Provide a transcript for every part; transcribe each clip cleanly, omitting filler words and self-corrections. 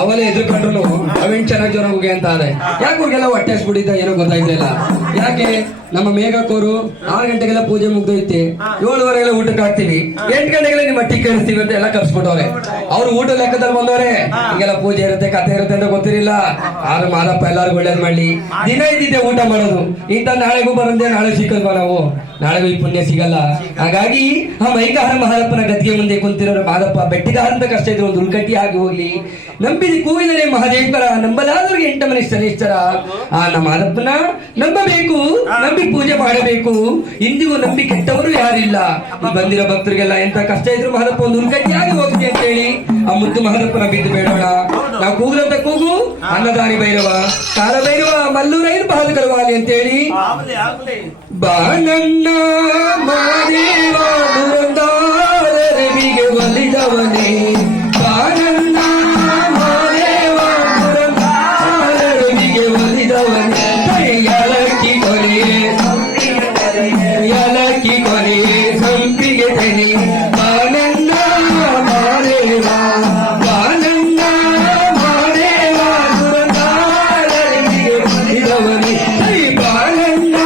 ಅವಲೇ ಎದುರ್ಕೊಂಡ್ರು ಅವೇನ್ ಚೆನ್ನಾಗಿ ಜೋರ ಹೋಗಿ ಅಂತ ಆದ್ರೆ ಯಾಕೆ ಅವ್ರಿಗೆಲ್ಲ ಹೊಟ್ಟೆ ಬಿಡಿದ್ದ ಏನೋ ಗೊತ್ತಾಯ್ತಿಲ್ಲ. ಯಾಕೆ ನಮ್ಮ ಮೇಘಕೋರು 6 ಗಂಟೆಗೆಲ್ಲ ಪೂಜೆ ಮುಗ್ದೋಯ್ತಿ, 7:30 ಊಟಕ್ಕೆ ಹಾಕ್ತಿವಿ, 8 ಗಂಟೆಗೆಲ್ಲ ನಿಮ್ಮ ಮಟ್ಟಿ ಕೇಳಿಸ್ತೀವಿ ಅಂತ ಎಲ್ಲ ಕರ್ಸ್ಬಿಟ್ಟವ್ರೆ. ಅವ್ರು ಊಟ ಲೆಕ್ಕದಲ್ಲಿ ಬಂದವ್ರೆ. ಹಿಂಗೆಲ್ಲ ಪೂಜೆ ಇರುತ್ತೆ ಕಥೆ ಇರುತ್ತೆ ಅಂತ ಗೊತ್ತಿರಲಿಲ್ಲ. ಆದ್ರೆ ಮಾದಪ್ಪ ಎಲ್ಲಾರು ಒಳ್ಳೇದ್ ಮಾಡ್ಲಿ, ದಿನ ಇದ್ದಿದ್ದೆ ಊಟ ಮಾಡೋದು. ಇಂತ ನಾಳೆಗೂ ಬರಂದೆ, ನಾಳೆ ಸಿಕ್ಕಲ್ವಾ ನಾವು, ನಾಳೆಗೂ ಈ ಪುಣ್ಯ ಸಿಗಲ್ಲ. ಹಾಗಾಗಿ ಆ ಮೈಗಾರ ಮಹಾದಪ್ಪನ ಗದ್ದಿಗೆ ಮುಂದೆ ಕುಂತಿರೋ ಮಾದಪ್ಪ ಬೆಟ್ಟಿಗಾರ ಅಂತ ಕಷ್ಟ ಇದ್ರು ಒಂದು ಉಳ್ಕಟ್ಟಿ ಆಗಿ ಹೋಗ್ಲಿ. ನಂಬಿದ ಕೂಗಿದರೆ ಮಹದೇಶ್ವರ, ನಂಬಲಾದವ್ರಿಗೆ 8 ಮನೆ ಶನೇಶ್ವರ. ಆ ನಮ್ಮ ಮಾದಪ್ಪನ ನಂಬಬೇಕು, ನಂಬಿ ಪೂಜೆ ಮಾಡಬೇಕು. ಇಂದಿಗೂ ನಂಬಿ ಕೆಟ್ಟವರು ಯಾರಿಲ್ಲ. ಬಂದಿರೋ ಭಕ್ತರಿಗೆಲ್ಲ ಎಂತ ಕಷ್ಟ ಇದ್ರು ಮಹದಪ್ಪ ಒಂದು ಉಳ್ಕಟ್ಟಿ ಆಗಿ ಹೋಗ್ಲಿ ಅಂತ ಹೇಳಿ ಆ ಮುದ್ದು ಮಹದಪ್ಪನ ಬಿದ್ದು ಬೇಡೋಣ. ನಾವು ಕೂಗುದಂತ ಕೂಗು ಅನ್ನದಾನಿ ಭೈರವ, ಕಾಲ ಭೈರವ, ಮಲ್ಲೂರೈರು ಬಾಲು ಕರವಾಲಿ ಅಂತ ಹೇಳಿ ಬಾನಣ್ಣ ಮಾದೇವ ದುರಂದಾರರಿಗೆ ಒಲಿದವನೇ. ಬಾನಣ್ಣ ಮಾದೇವ ದುರಂದಾರರಿಗೆ ಒಲಿದವನೇ. ಯಲಕ್ಕಿ ಕೊನೆಯೇ ಯಲಕ್ಕಿ ಕೊನೆಯೇ ಸಂಪಿಗೆ ತೆನೆ. ಬಾನಣ್ಣ ಮಾದೇವ ಬಾನಣ್ಣ ಮಾದೇವ ದುರಂದಾರರಿಗೆ ಒಲಿದವನೇ. ಬಾನಣ್ಣ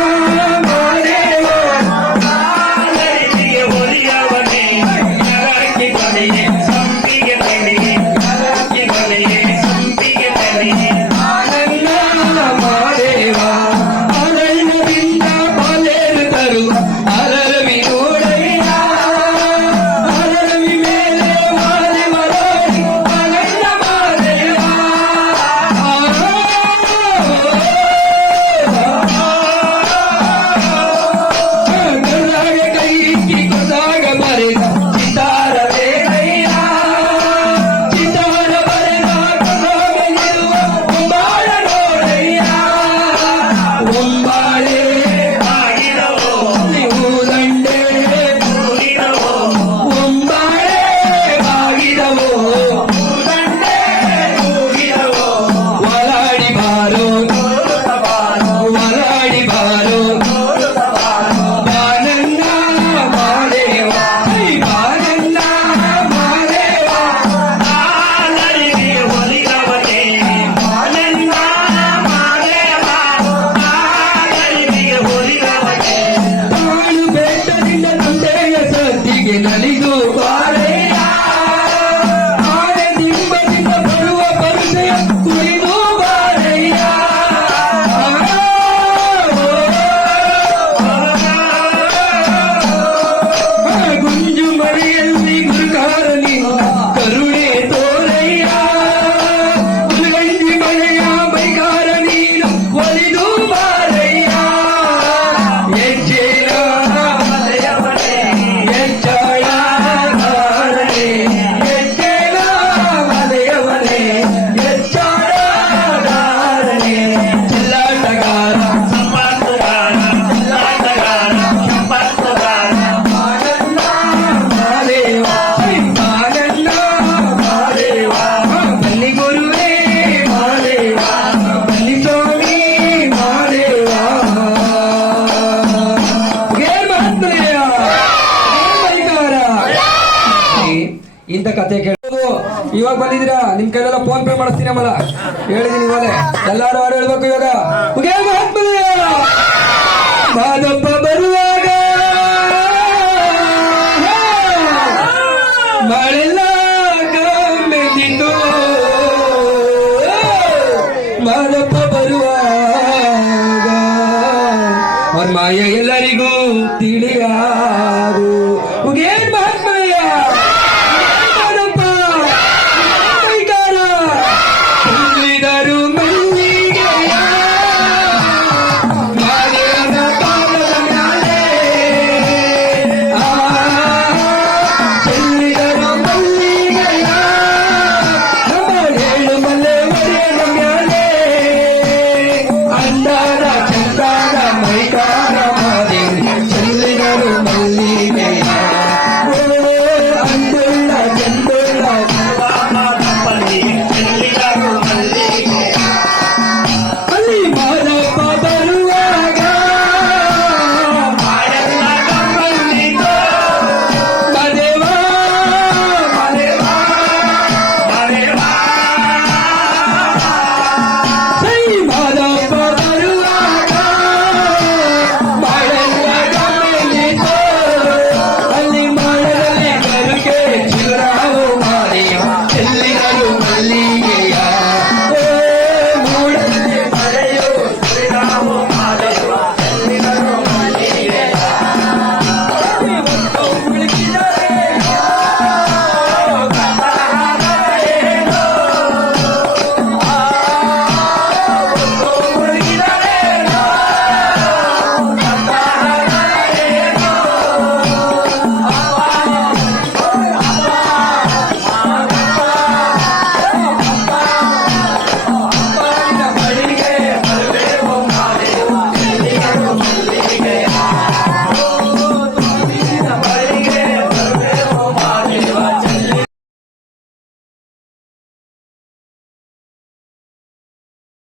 ಇಂಥ ಕತೆ ಕೇಳೋದು. ಇವಾಗ ಬಂದಿದ್ದೀರಾ, ನಿಮ್ ಕೈಲೆಲ್ಲ ಫೋನ್ ಪೇ ಮಾಡಿಸ್ತೀನಿ ಅಮ್ಮಲ್ಲ, ಹೇಳಿದೀನಿ ಇವಾಗಲೇ. ಎಲ್ಲಾರು ಹಾಡು ಹೇಳ್ಬೇಕು ಇವಾಗ. ಮಾದಪ್ಪ ಬರುವ